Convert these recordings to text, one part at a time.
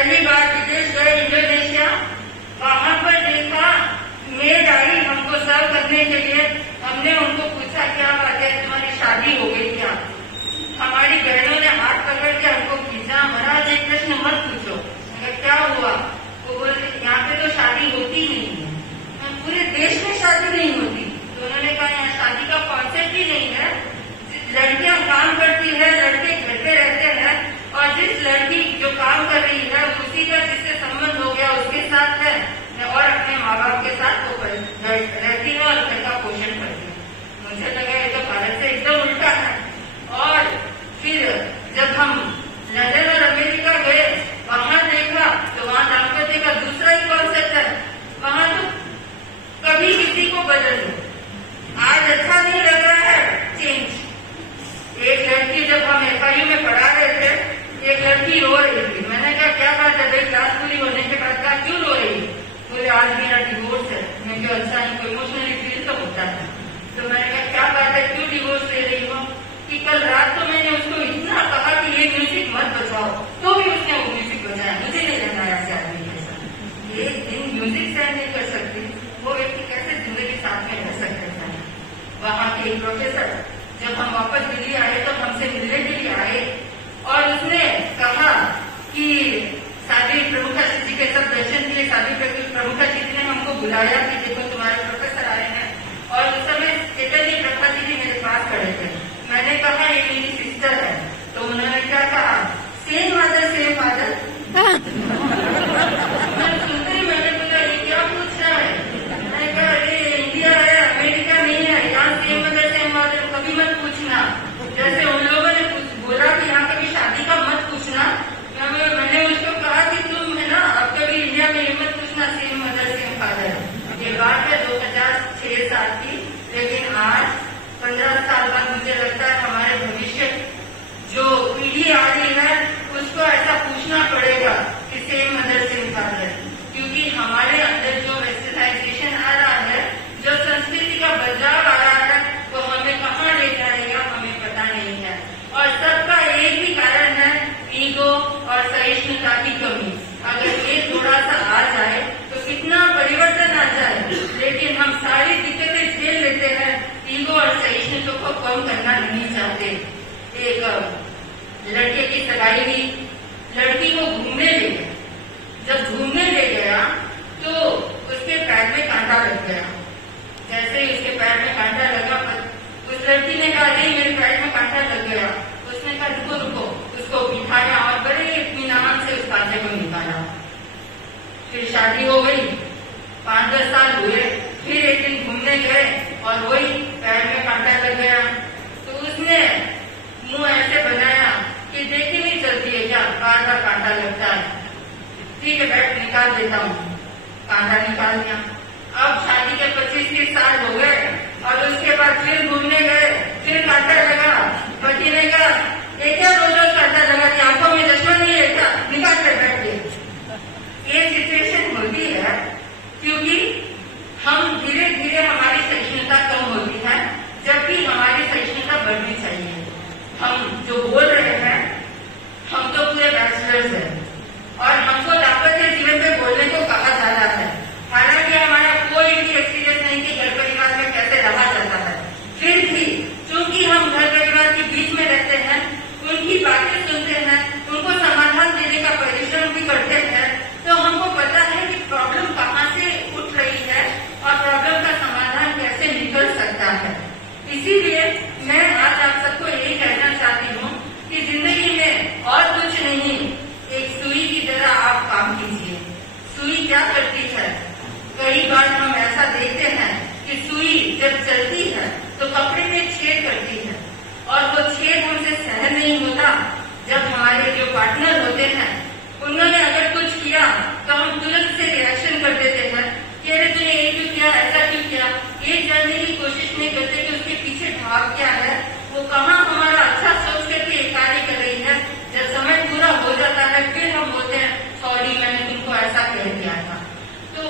पहली बार विदेश गए इंडोनेशिया, वहां पर देखा मेड आई हमको सर्व करने के लिए। हमने उनको पूछा क्या बात है, तुम्हारी शादी हो गई क्या? हमारी बहनों ने हाथ पकड़ के हमको खींचा, महाराज एक प्रश्न मत पूछो। क्या हुआ? वो बोले यहाँ पे तो शादी होती नहीं है, पूरे देश में शादी नहीं होती। तो उन्होंने कहा यहाँ शादी का कॉन्सेप्ट ही नहीं है, लड़कियां काम करती है, लड़के घर पे रहते हैं, और जिस लड़की जो काम कर रही है उसी का जिससे संबंध हो गया उसके साथ है, और अपने माँ बाप के साथ वो रहती है और घर का पोषण करती है। मुझे लगा ये तो भारत से एकदम उल्टा है। और फिर जब हम लंदन और अमेरिका गए, वहां देखा तो वहां दाम्पत्य का दूसरा ही कॉन्सेप्ट है। वहां तो कभी किसी को बदल दो, आज अच्छा नहीं लग रहा है, चेंज। एक लड़की, जब हम FIU में पढ़ा रहे थे, एक लड़की रो रही थी। मैंने कहा क्या बात है भाई? क्लास पूरी होने के बाद कहा क्यों रो रही है? बोले आज मेरा डिवोर्स है। मैं क्या अच्छा इनको इमोशनली फील तो होता है। तो मैंने कहा क्या बात है, क्यों डिवोर्स ले रही हो? कि कल रात तो मैंने उसको इतना कहा कि ये म्यूजिक मत बजाओ, तो भी उसने वो म्यूजिक बजाया, मुझे नहीं लगना ऐसे आदमी के साथ। एक दिन म्यूजिक सहन नहीं कर सकती, वो व्यक्ति कैसे जिंदगी साथ में रह सकते हैं? वहां के एक प्रोफेसर जब हम वापस दिल्ली आए तो हमसे मिलने के लिए आए, और उसने कहा कि साध्वी प्रमुखाजी जी के सब दर्शन किए। साध्वी प्रमुखाजी जी ने हमको बुलाया कि देखो तुम्हारे प्रोफेसर आए हैं, और उस समय चैतन्य प्रभाजी जी मेरे पास खड़े थे। मैंने कहा ये मेरी सिस्टर है। तो उन्होंने क्या कहा, सेम मदर सेम फादर। सुनते ही मैंने बोला ये क्या पूछ रहा है? मैंने कहा ये इंडिया है, अमेरिका नहीं है, यहाँ सेम मदर सेम फादर कभी मत पूछना। जैसे उन लोगों ने बोला कि यहाँ कभी शादी का मत पूछना, मैंने उसको कहा कि तुम है ना अब कभी इंडिया में ये मत पूछना सेम मदर सेम फादर। ये बात है 2006 साल की, लेकिन आज 15 साल बाद मुझे लगता है हमारे भविष्य जो पीढ़ी आ रही है उसको ऐसा पूछना पड़ेगा कि सेम मदर सेम फादर, क्योंकि हमारे अंदर जो वेस्टर्नाइजेशन आ रहा है, जो संस्कृति का बदलाव आ रहा है, वो हमें कहाँ ले जाएगा हमें पता नहीं है। और सबका एक ही कारण है, ईगो और सहिष्णुता की कमी। अगर ये थोड़ा सा आ जाए तो कितना परिवर्तन आ जाए, लेकिन हम सारी दिक्कतें झेल लेते हैं, ईगो और सहिष्णुता को कम करना नहीं चाहते। एक लड़के की सगाई हुई, लड़की को घूमने ले गया। जब घूमने ले गया तो उसके पैर में कांटा लग गया। जैसे ही उसके पैर में कांटा लगा, उस लड़की ने कहा नहीं मेरे पैर में कांटा लग गया। उसने कहा रुको रुको, उसको बिठाया और बड़े इत्मीनान से उस कांटे को निकाला। फिर शादी हो गई, 5-10 साल हुए, फिर एक दिन घूमने गए और वही पैर में कांटा लग गया। तो उसने मुंह ऐसे बनाया कि देखी नहीं चलती है क्या, बार बार कांटा लगता है। ठीक है बैठ निकाल देता हूँ, कांटा निकाल दिया। अब शादी के 25-30 साल हो गए और उसके बाद फिर घूमने गए, फिर कांटा लगा। पति ने कहा ये क्या रोज रोज कांटा लगा कि आंखों में चश्मा नहीं है क्या, निकाल कर बैठ गए। ये सिचुएशन होती है क्योंकि हम धीरे धीरे हमारी सहिष्णुता कम होती है, जबकि हमारी सहिष्णुता बढ़नी चाहिए। हम जो बोल रहे हैं, हम तो पूरे बैचलर्स हैं और हमको दाम्पत्य जीवन में बोलने को कहा जा रहा है। हालांकि हमारा कोई भी एक्सपीरियंस नहीं कि घर परिवार में कैसे रहा जाता है, फिर भी चूंकि हम घर परिवार के बीच में रहते हैं, उनकी बातें सुनते हैं, उनको समाधान देने का परिश्रम भी करते हैं, तो हमको पता है कि प्रॉब्लम कहाँ से उठ रही है और प्रॉब्लम का समाधान कैसे निकल सकता है। इसीलिए मैं आज आप सबको यही कहना चाहती हूँ कि जिंदगी में और कुछ नहीं, एक सुई की तरह आप काम कीजिए। सुई क्या करती है? कई बार हम ऐसा देखते हैं कि सुई जब चलती है तो कपड़े में छेद करती है, और वो छेद हमसे सहन नहीं होता। जब हमारे जो पार्टनर होते हैं उन्होंने अगर कुछ किया तो हम तुरंत से रिएक्शन कर देते हैं कि अरे तूने ये क्यों किया, ऐसा क्यों किया। ये जानने की कोशिश नहीं करते कि उसके पीछे भाव क्या है, वो कहाँ हमारा अच्छा सोच करके ये कार्य कर रही है। जब समय पूरा हो जाता है फिर हम बोलते हैं सॉरी मैंने तुमको ऐसा कह दिया था। तो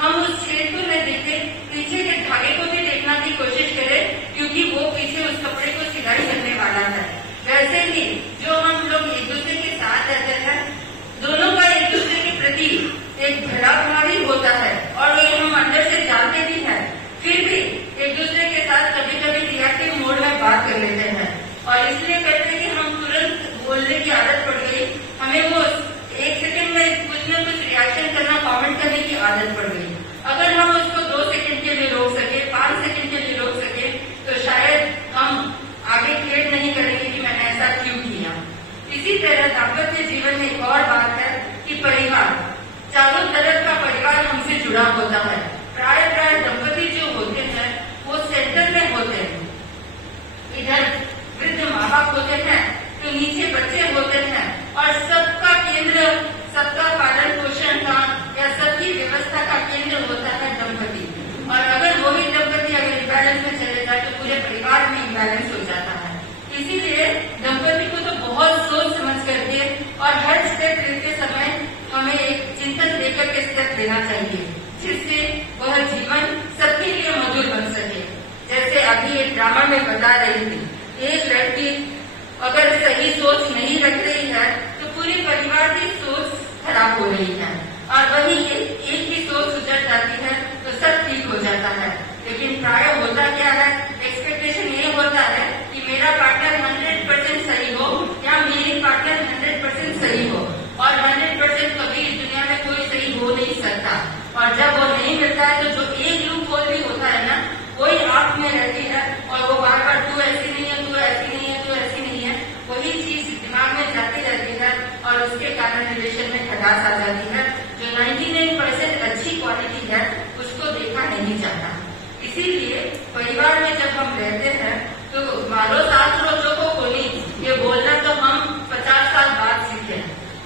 हम उस छेद को न देखे, पीछे के धागे को भी देखने की कोशिश करें, क्योंकि वो पीछे उस कपड़े को सिलाई करने वाला है। वैसे ही जो हम लोग एक दूसरे के साथ रहते हैं, दोनों का एक व्यक्ति एक भला भावी होता है और वो हम अंदर से जानते भी हैं, फिर भी एक दूसरे के साथ कभी कभी रिएक्टिव मोड में बात कर लेते हैं और इसलिए कहते हैं कि हम तुरंत बोलने की आदत पड़ गई, हमें वो 1 सेकंड में कुछ न कुछ रिएक्शन करना, कमेंट करने की आदत पड़ गई। अगर हम उसको 2 सेकंड के लिए रोक सके, 5 सेकंड के लिए रोक सके, तो शायद हम आगे क्रिएट नहीं करेंगे कि मैंने ऐसा क्यों किया। इसी तरह दाम्पत्य जीवन में एक और बात है कि परिवार, चारों तरफ का परिवार हमसे जुड़ा होता है। प्राय दंपति जो होते हैं वो सेंटर में होते हैं, इधर वृद्ध माँ बाप होते हैं तो नीचे बच्चे होते हैं और सबका केंद्र, सबका पालन पोषण का या सबकी व्यवस्था का केंद्र होता है दंपति। और अगर वही दंपति अगर इम्बैलेंस में चले जाए तो पूरे परिवार में इम्बैलेंस हो जाता है। इसीलिए दंपति को तो बहुत सोच समझ करके और हर स्टेप लेते समय हमें एक चिंतन लेकर के स्टेप लेना चाहिए, जिससे वह जीवन सबके लिए मधुर बन सके। जैसे अभी एक ड्रामा में बता रही थी, एक लड़की अगर सही सोच नहीं रख रही है तो पूरे परिवार की सोच खराब हो रही है और वही एक ही सोच सुधर जाती है तो सब ठीक हो जाता है। लेकिन प्राय होता क्या है, एक्सपेक्टेशन ये होता है कि मेरा पार्टनर 100% सही हो या मेरी पार्टनर 100% सही हो, और 100% कभी इस दुनिया में कोई सही हो नहीं सकता। और जब वो नहीं मिलता है तो जो एक लूप होल भी होता है ना, वही आंख में रहती है और वो बार बार तू ऐसी नहीं है, तू ऐसी नहीं है, तू ऐसी नहीं है, वही चीज दिमाग में जाती रहती है और उसके कारण रिलेशन में खटास आ जाती है। जो 99% अच्छी क्वालिटी है उसको देखा नहीं जाता। इसीलिए परिवार में जब हम रहते हैं तो मारो सास रोजों को खोली, ये बोलना तो हम 50 साल बाद सीखे।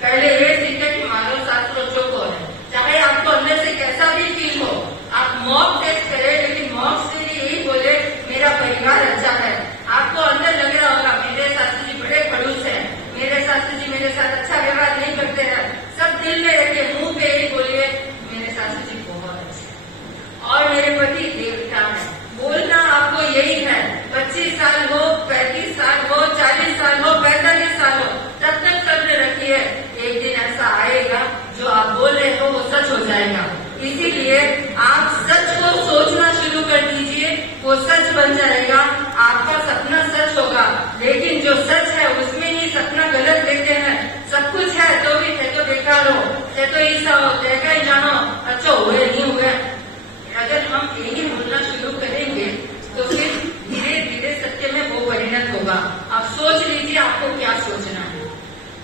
पहले ये सीखे कि मारो सास रोजों को है, चाहे आपको अंदर से कैसा भी फील हो, आप मॉक टेस्ट करें लेकिन मॉक से यही बोले मेरा परिवार अच्छा है। आपको अंदर लग रहा होगा मेरे सासू जी बड़े खड़ूस हैं, मेरे सासू जी मेरे साथ अच्छा व्यवहार नहीं करते हैं, सब दिल में रखे, मुंह पे ही बोलिए मेरे सासू जी बहुत अच्छे और मेरे पति देवता है। बोलना आपको यही है, 25 साल हो, 35 साल हो, 40 साल हो, 45 साल हो, तब तक सब्र रखिए, एक दिन ऐसा आएगा जो आप बोल रहे हो वो सच हो जाएगा। इसीलिए आप सच को सोचना शुरू कर दीजिए, वो सच बन जाएगा, आपका सपना सच होगा। लेकिन जो सच है उसमें ही सपना गलत देखते हैं, सब कुछ है तो भी थे तो बेकार हो, थे तो ऐसा हो, देखा ही जानो, अच्छा हुए नहीं हुए। अगर हम यही बोलना शुरू करेंगे तो फिर धीरे धीरे सत्य में वो परिणत होगा। आप सोच लीजिए आपको क्या सोचना है,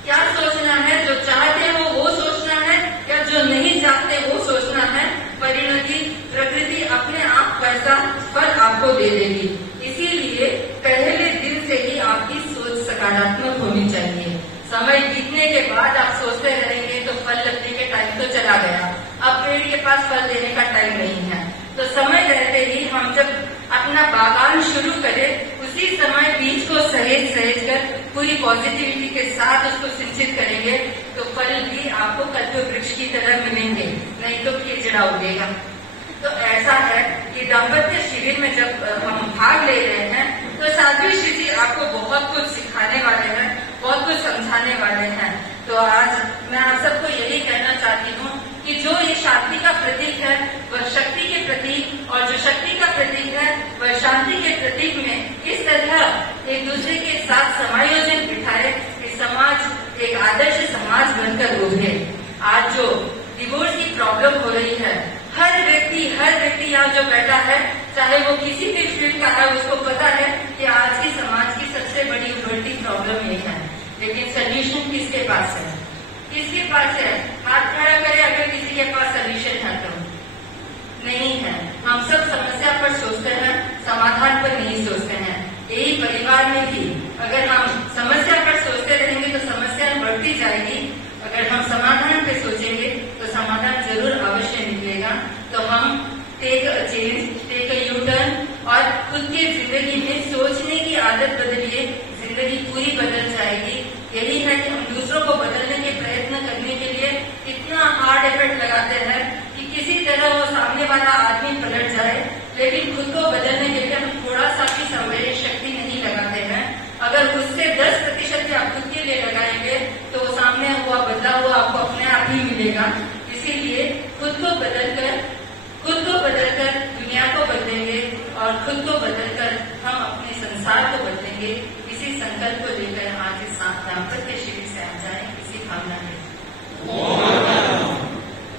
क्या सोचना है, जो चाहते हो वो सोचना है या जो नहीं चाहते वो सोचना है। परिणति प्रकृति अपने आप वैसा फल आपको दे देगी। इसीलिए पहले दिन से ही आपकी सोच सकारात्मक होनी चाहिए। समय बीतने के बाद आप सोचते रहेंगे तो फल लगने के टाइम तो चला गया, अब पेड़ के पास फल देने का टाइम नहीं है। तो समय रहते ही हम जब अपना बागान शुरू करें, उसी समय बीज को सहेज कर पूरी पॉजिटिविटी के साथ उसको सिंचित करेंगे तो फल भी आपको कल्प वृक्ष की तरह मिलेंगे, नहीं तो कीचड़ा उगेगा। तो ऐसा है कि दाम्पत्य शिविर में जब हम भाग ले रहे हैं तो साध्वी श्री जी आपको बहुत कुछ सिखाने वाले हैं, बहुत कुछ समझाने वाले हैं। तो आज मैं आप सबको यही कहना चाहती हूँ कि जो ये शांति का प्रतीक है वह शक्ति के प्रतीक, और जो शक्ति का प्रतीक है वह शांति के प्रतीक में इस तरह एक दूसरे के साथ समायोजन बिठाए कि समाज एक आदर्श समाज बनकर उभरे। आज जो डिवोर्स की प्रॉब्लम हो रही है, हर व्यक्ति यहाँ जो बैठा है, चाहे वो किसी भी फील्ड का है, उसको पता है कि आज की समाज की सबसे बड़ी उभरती प्रॉब्लम ये है। लेकिन सोल्यूशन किसके पास है? किसके पास है? हाथ खड़ा करे अगर किसी के पास सोल्यूशन है तो नहीं है। हम सब समस्या पर सोचते हैं, समाधान पर नहीं सोचते हैं। यही परिवार में भी अगर हम समस्या पर सोचते रहेंगे तो समस्या बढ़ती जाएगी, अगर हम समाधान पे सोचेंगे तो समाधान जरूर अवश्य निकलेगा। तो हम take a change, take a U turn और खुद की जिंदगी में सोचने की आदत बदलिए, जिंदगी पूरी बदल जाएगी। यही है कि हम दूसरों को बदलने के प्रयत्न करने के लिए इतना हार्ड एफर्ट लगाते हैं कि किसी तरह वो सामने वाला आदमी पलट जाए, लेकिन खुद को बदलने के लिए हम थोड़ा सा भी संवेदन शक्ति नहीं लगाते हैं। अगर उससे 10% भी आप खुद के लिए लगाएंगे तो वो सामने हुआ बदला हुआ आपको अपने आप ही मिलेगा। खुद को बदलकर हम अपने संसार को बदलेंगे, इसी संकल्प को लेकर आज इस दाम्पत्य